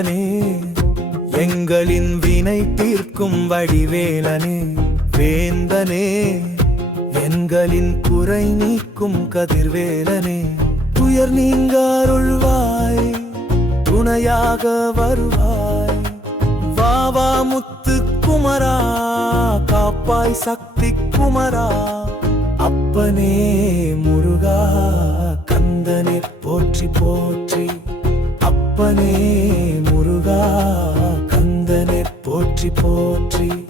வேலனே எங்களின் வினை தீர்க்கும் வடிவேலனே வேந்தனே எங்களின் குறை நீக்கும் கதிர்வேலனே. துயர் நீங்க அருள்வாய் துணையாக வருவாய். வாவா முத்து குமரா காப்பாய் சக்தி குமரா. அப்பனே முருகா கந்தனை போற்றி போற்றி. அப்பனே போற்றி.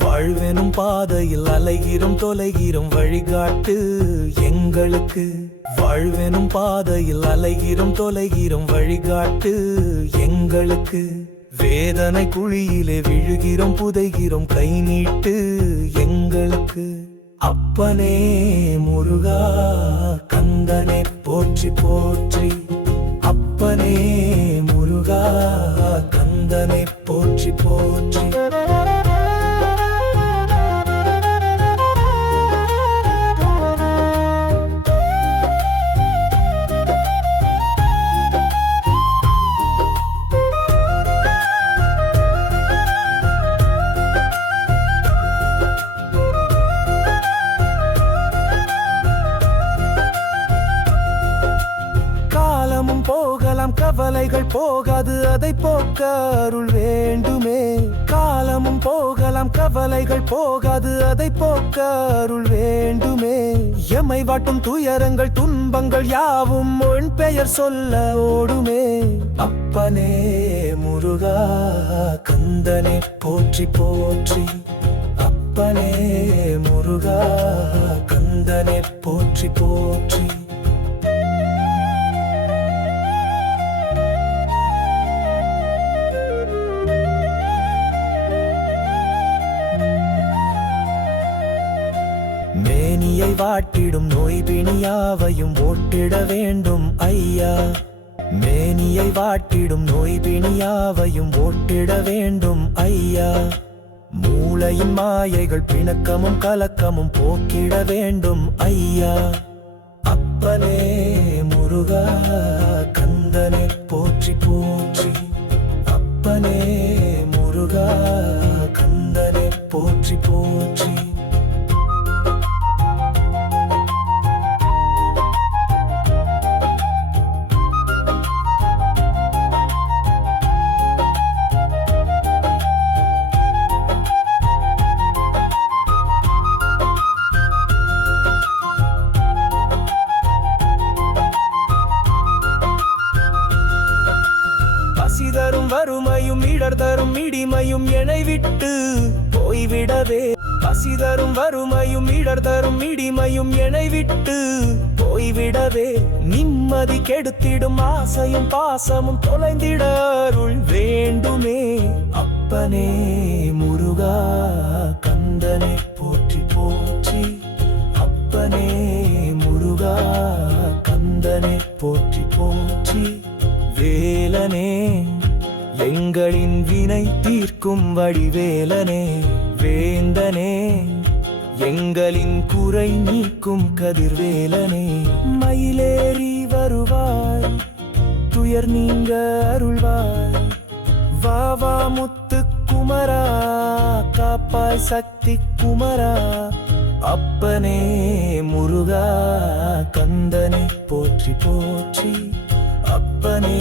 வாழ்வெனும் பாதையில் அலைகிறோம் தொலைகிறோம் வழிகாட்டு எங்களுக்கு. வாழ்வெனும் பாதையில் அலைகிறோம் தொலைகிறோம் வழிகாட்டு எங்களுக்கு. வேதனை குழியிலே விழுகிறோம் புதைகிறோம் கை நீட்டு எங்களுக்கு. அப்பனே முருகா கந்தனை போற்றி போற்றி. கவலைகள் போகாது அதை போக்க அருள் வேண்டுமே. காலமும் போகலாம் கவலைகள் போகாது அதை போக்க அருள் வேண்டுமே. எமை வாட்டும் துயரங்கள் துன்பங்கள் யாவும் உன் பெயர் சொல்ல ஓடுமே. அப்பனே முருகா கந்தனே போற்றி போற்றி. அப்பனே முருகா கந்தனே போற்றி போற்றி. வாட்டிடும் நோய் பிணியாவையும் ஓட்டிட வேண்டும் ஐயா. மேனியை வாட்டிடும் நோய் பிணியாவையும் ஓட்டிட வேண்டும் ஐயா. மூளையின் மாயைகள் பிணக்கமும் கலக்கமும் போக்கிட வேண்டும் ஐயா. அப்பனே முருகா வறுமையும் இடர் தரும் இடிமையும் என்னை விட்டு போய்விடவே. பசி தரும் வறுமையும் இடர் தரும் இடிமையும் என்னை விட்டு போய்விடவே. நிம்மதி கெடுத்திடும் ஆசையும் பாசமும் தொலைந்திட அருள் வேண்டுமே. அப்பனே முருகா கந்தனை போற்றி போ. வினை தீர்க்கும் வடிவேலனே வேந்தனே. எங்களின் குறை நீக்கும் கதிர்வேலனே மயிலேறி வருவாய் துயர் நீங்க அருள்வாய். வாவா முத்து குமரா காப்பாய் சக்தி குமரா. அப்பனே முருகா கந்தனை போற்றி போற்றி. அப்பனே